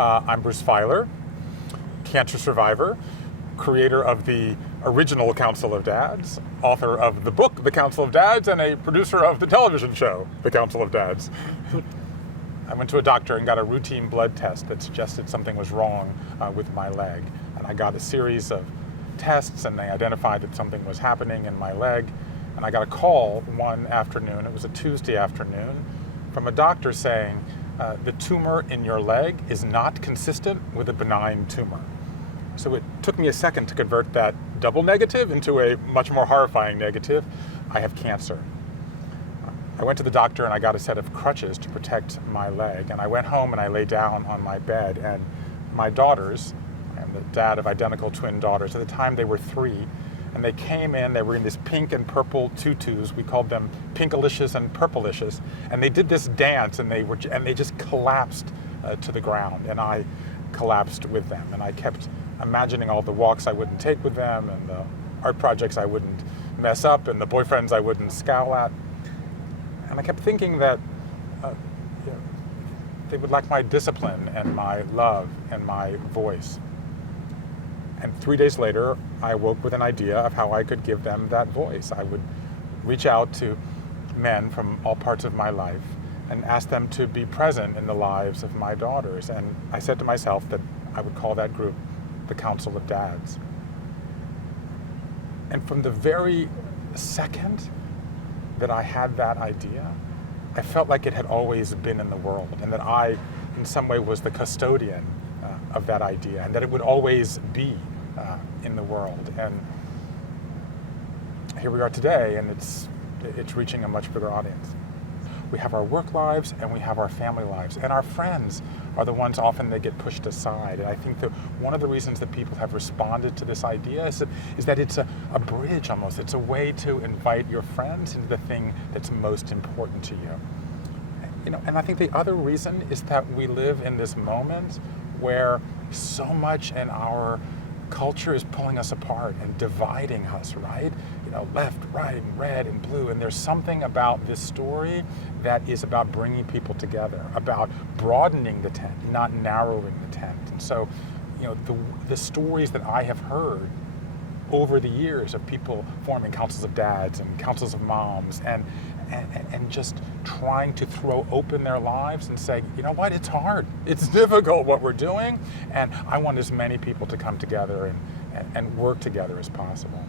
I'm Bruce Feiler, cancer survivor, creator of the original Council of Dads, author of the book, The Council of Dads, and a producer of the television show, The Council of Dads. I went to a doctor and got a routine blood test that suggested something was wrong with my leg. And I got a series of tests, and they identified that something was happening in my leg. And I got a call one afternoon, it was a Tuesday afternoon, from a doctor saying, the tumor in your leg is not consistent with a benign tumor. So it took me a second to convert that double negative into a much more horrifying negative. I have cancer. I went to the doctor and I got a set of crutches to protect my leg. And I went home and I lay down on my bed, and my daughters, I'm the dad of identical twin daughters, at the time they were 3, and they came in, they were in these pink and purple tutus, we called them Pinkalicious and Purplicious, and they did this dance, and they just collapsed to the ground, and I collapsed with them. And I kept imagining all the walks I wouldn't take with them, and the art projects I wouldn't mess up, and the boyfriends I wouldn't scowl at. And I kept thinking that they would lack my discipline and my love and my voice. And 3 days later, I woke with an idea of how I could give them that voice. I would reach out to men from all parts of my life and ask them to be present in the lives of my daughters. And I said to myself that I would call that group the Council of Dads. And from the very second that I had that idea, I felt like it had always been in the world, and that I, in some way, was the custodian of that idea, and that it would always be in the world. And here we are today, and it's reaching a much bigger audience. We have our work lives and we have our family lives, and our friends are the ones often that get pushed aside. And I think that one of the reasons that people have responded to this idea is that it's a bridge almost. It's a way to invite your friends into the thing that's most important to you. And I think the other reason is that we live in this moment where so much in our culture is pulling us apart and dividing us, right? Left, right, and red and blue. And there's something about this story that is about bringing people together, about broadening the tent, not narrowing the tent. And so, the stories that I have heard over the years of people forming councils of dads and councils of moms and just trying to throw open their lives and say, you know what, it's hard, it's difficult what we're doing, and I want as many people to come together and work together as possible.